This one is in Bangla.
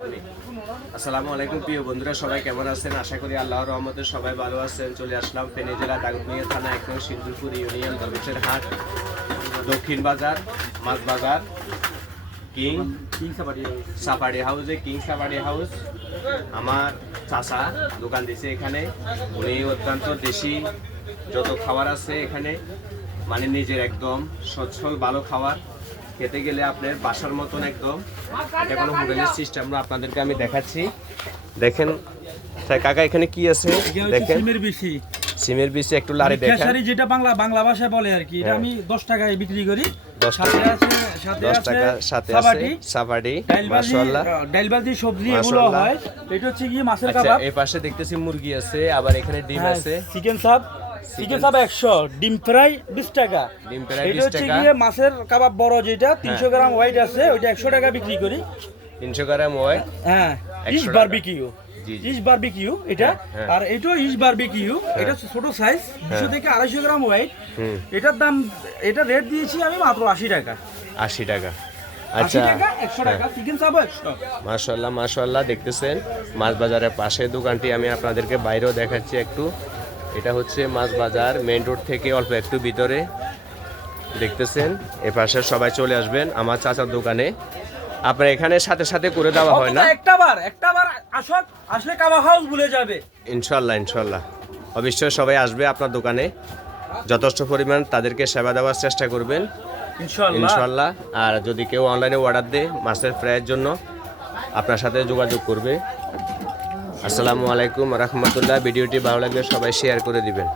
আসসালামু আলাইকুম প্রিয় বন্ধুরা, সবাই কেমন আছেন? আশা করি আল্লাহর রহমতে সবাই ভালো আছেন। চলে আসলাম ফেনী জেলা দাগনভূঞা থানা ১ নং সিন্দুরপুর ইউনিয়ন দরবেশের হাট, দক্ষিণ বাজার, মাছ বাজার, কিং সাফারি হাউসে। কিং সাফারি হাউস আমার চাচা দোকান দিয়েছে এখানে। উনি অত্যন্ত দেশি যত খাবার আছে এখানে, মানে নিজের একদম সচ্ছল ভালো খাবার খেতে গেলে আপনার বাসার মতন একদম। এটা কোনো হোটেলের সিস্টেম না, আপনাদেরকে আমি দেখাচ্ছি। দেখেন কাকা এখানে কি আছে দেখেন। সিমের বিচি একটু লাড়ে দেখেন, যেটা বাংলা ভাষায় বলে আর কি। এটা আমি 10 টাকায় বিক্রি করি। 10 টাকা, 10 টাকা সাথে আছে সাবাড়ি। মাশাআল্লাহ, ডালবাজি সবজি এগুলো হয়। এটা হচ্ছে কি মাছের আচ্ছা, কাবাব। এই পাশে দেখতেছি মুরগি আছে, আবার এখানে ডিম আছে। চিকেন সাব 100, ডিম ফ্রাই 20 টাকা। ডিম ফ্রাই এটা 20 হচ্ছে টাকা। কি মাছের কাবাব বড় যেটা 300 গ্রাম ওয়েট আছে, ওইটা 100 টাকা বিক্রি করি। 300 গ্রাম হয়। হ্যাঁ, ইস বারবিকিউ। ইস বারবিকিউ এটা। আর এটা ইস বারবিকিউ, এটা ছোট সাইজ, 200 থেকে 250 গ্রাম ওয়েট। এটার দাম, এটা রেট দিয়েছি আমি মাত্র 80 টাকা। 80 টাকা। 80 আচ্ছা, টাকা 100 টাকা। Chicken sub 100। মাশাআল্লাহ মাশাআল্লাহ, দেখতেছেন মাছ বাজারের পাশে দোকানটি। আমি আপনাদেরকে বাইরেও দেখাচ্ছি একটু। এটা হচ্ছে মাছ বাজার, মেইন রোড থেকে অল্প একটু ভিতরে দেখতেছেন। এ পাশে সবাই চলে আসবেন আমার চাচার দোকানে। আপনার এখানে সাথে সাথে করে দেওয়া হয় না? একটাবার আসলে কাবাব হাউস ভুলে যাবে। ইনশাল্লাহ ইনশাল্লাহ, অবশ্যই সবাই আসবে আপনার দোকানে। যথেষ্ট পরিমাণ তাদেরকে সেবা দেওয়ার চেষ্টা করবেন ইনশাল্লাহ। আর যদি কেউ অনলাইনে অর্ডার দেয় মাছের ফ্রাইয়ের জন্য, আপনার সাথে যোগাযোগ করবে। আসসালামু আলাইকুম রহমতুল্লাহ। ভিডিওটি ভালো লাগলে সবাই শেয়ার করে দিবেন।